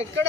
ఎక్కడ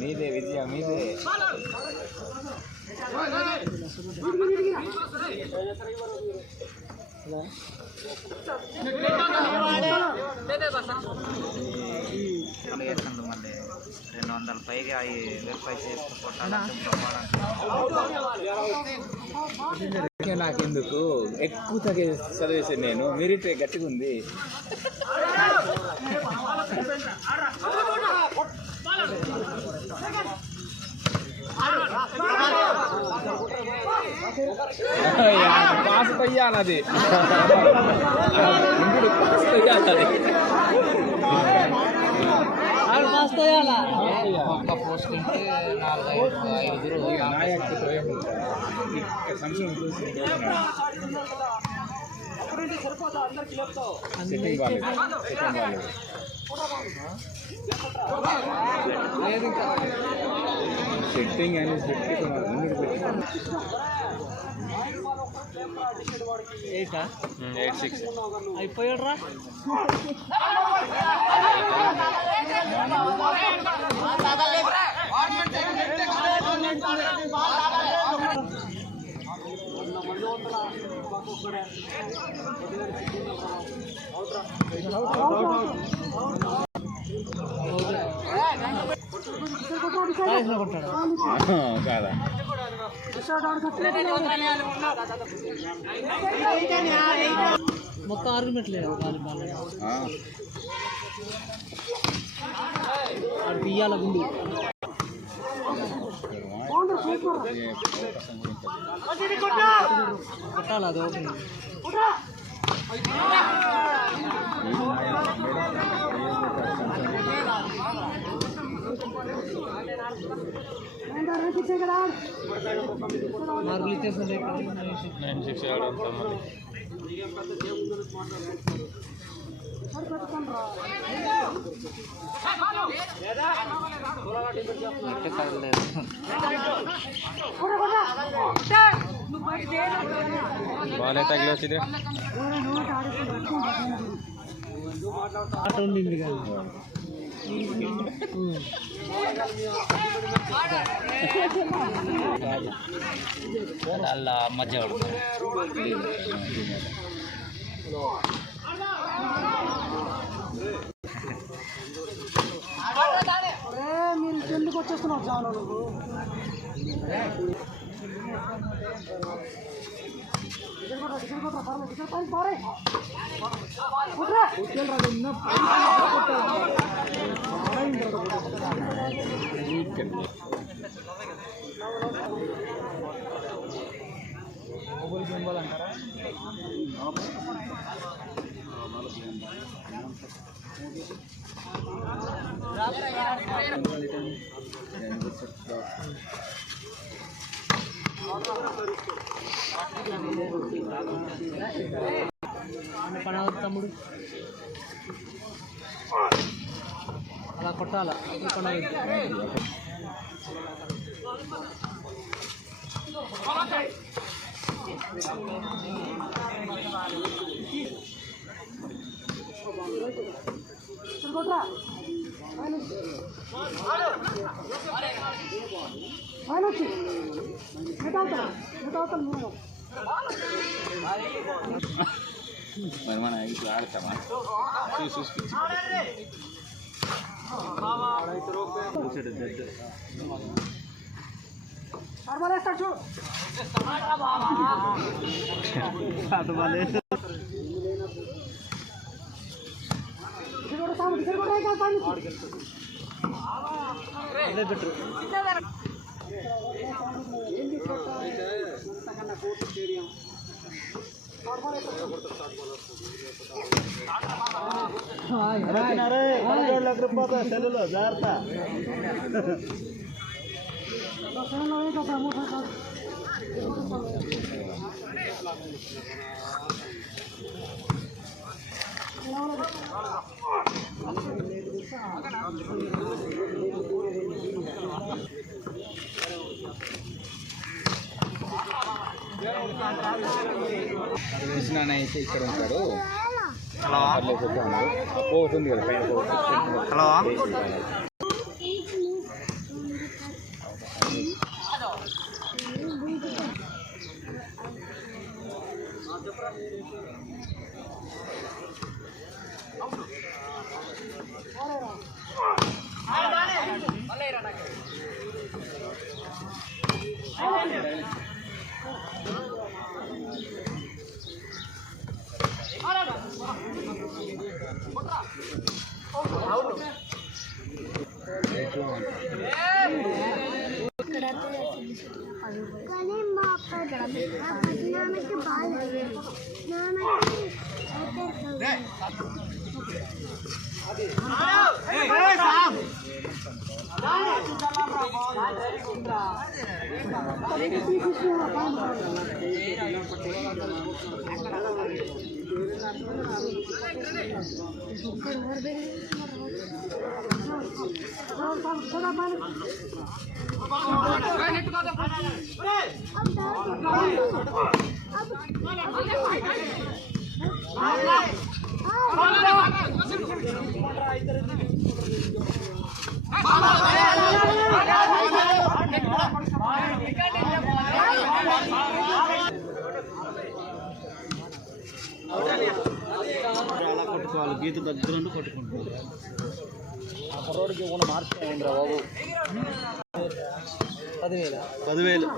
మీదే విద్య మీదే మళ్ళీ 200 పైగా వెరిఫై చేసుకుంటే నాకెందుకు ఎక్కువ తగ్గే చదివేసాను నేను మెరిట్ గట్టిగా ఉంది పాస్ అయ్యాలది సెట్టింగ్ అని అయిపోయాడురా కాదా మొత్తం ఆర్గ్యుమెంట్ లేదు బియ్యాల గుండి కొట్టాలి అది ఓపెన్ మార్కులు ఇచ్చేస్తుంది 96 ఆడంతా బాగానే తగిలి వచ్చింది ఆట ఉండింది కానీ అలా మధ్య మీరు ఎందుకు వచ్చేస్తున్నావు చాలా నువ్వు పని తమ్ముడు అలా కొట్టాలా పని కొట్రా మరి మనం ఇట్లా ఆడతామా చూసి సెల్లులో జాగ్రత్త కృష్ణ అయితే ఇక్కడ ఉంటాడు. పోతుంది కదా పైన. హలో అలా కొట్టుకోవాలి, గీత దగ్గర నుండి కొట్టుకుంటున్నారు. ఆ రోడ్డుకి కూడా మార్చుకోండి బాబు. 10,000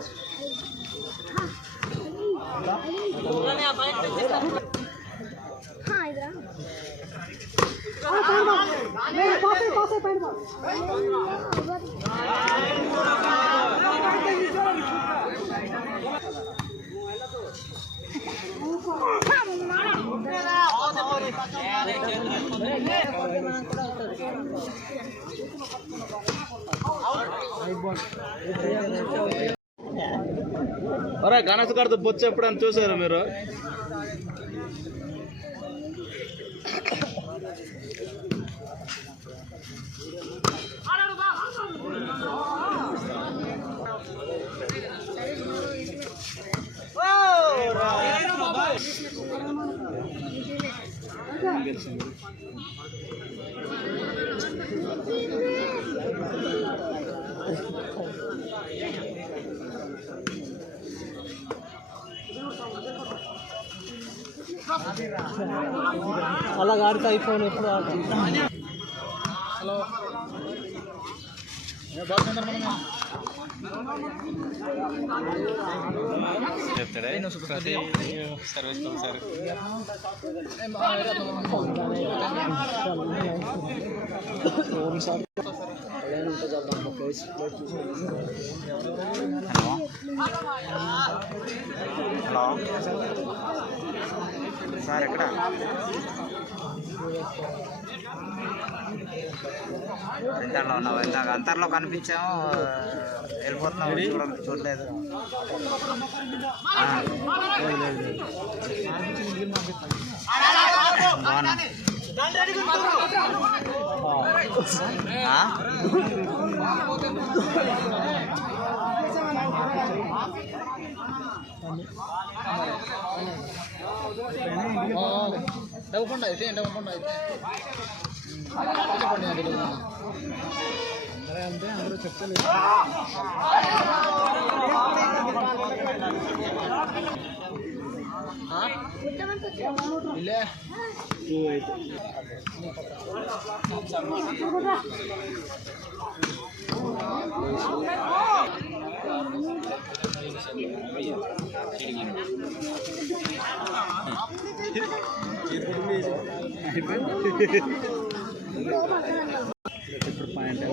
అరే గణేష్ గారితో బొచ్చు ఎప్పుడని చూసారు మీరు? అలా ఆడితే ఐఫోన్ ఎప్పుడు ఆడుతుంది. హలో చెప్తాడా సర్వీస్ సార్. హలో సార్ ఎక్కడ? అంతర్లో ఉన్నావు? ఇందాక అంతర్లో కనిపించాము, వెళ్ళిపోతున్నావు, చూడలేదు. డబ్బకుండా అయితే డబ్బకుండా అయితే అంతే అందరూ చెప్తలేదు. ఇప్పుడు పాయింట్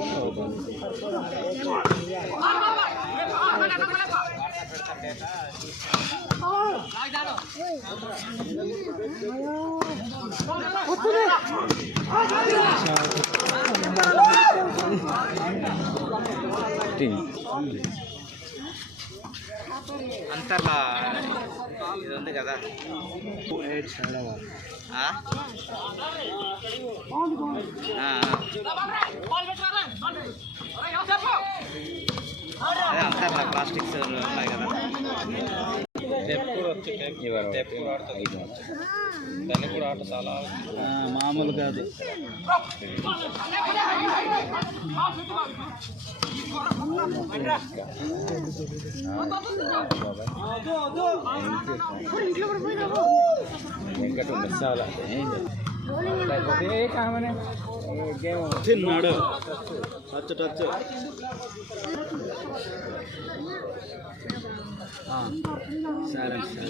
అంతర్లా ఇది ఉంది కదా అంతర్లా ప్లాస్టిక్స్ ఉన్నాయి కదా దాన్ని కూడా ఆట చాలా మామూలు కాదు. తిన్నాడు టచ్ టచ్ సరే సరే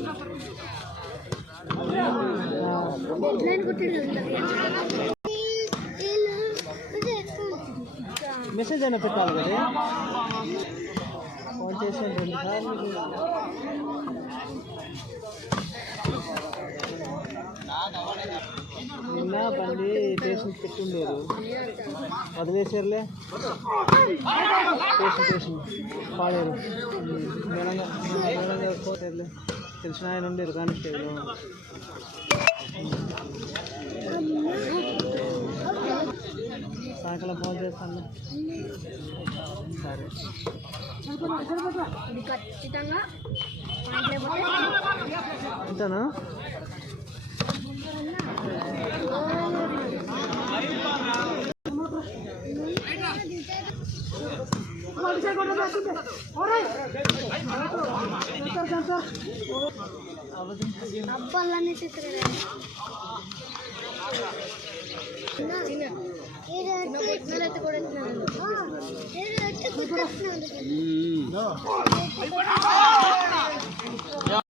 మెసేజ్ అయినా పెట్టాలి కదా. ఫోన్ చేసాను 2 సార్లు. నిన్న బండి స్టేషన్ పెట్టుండేరు, వదిలేసారులే. స్టేషన్ పాడారు. మేడం గారు పోతారులే, తెలిసిన ఆయన ఉండేరు కానిస్టేబుల్. సాయంకాలం ఫోన్ చేస్తాను. సరే అంతేనా? అబ్బాలని చిత్ర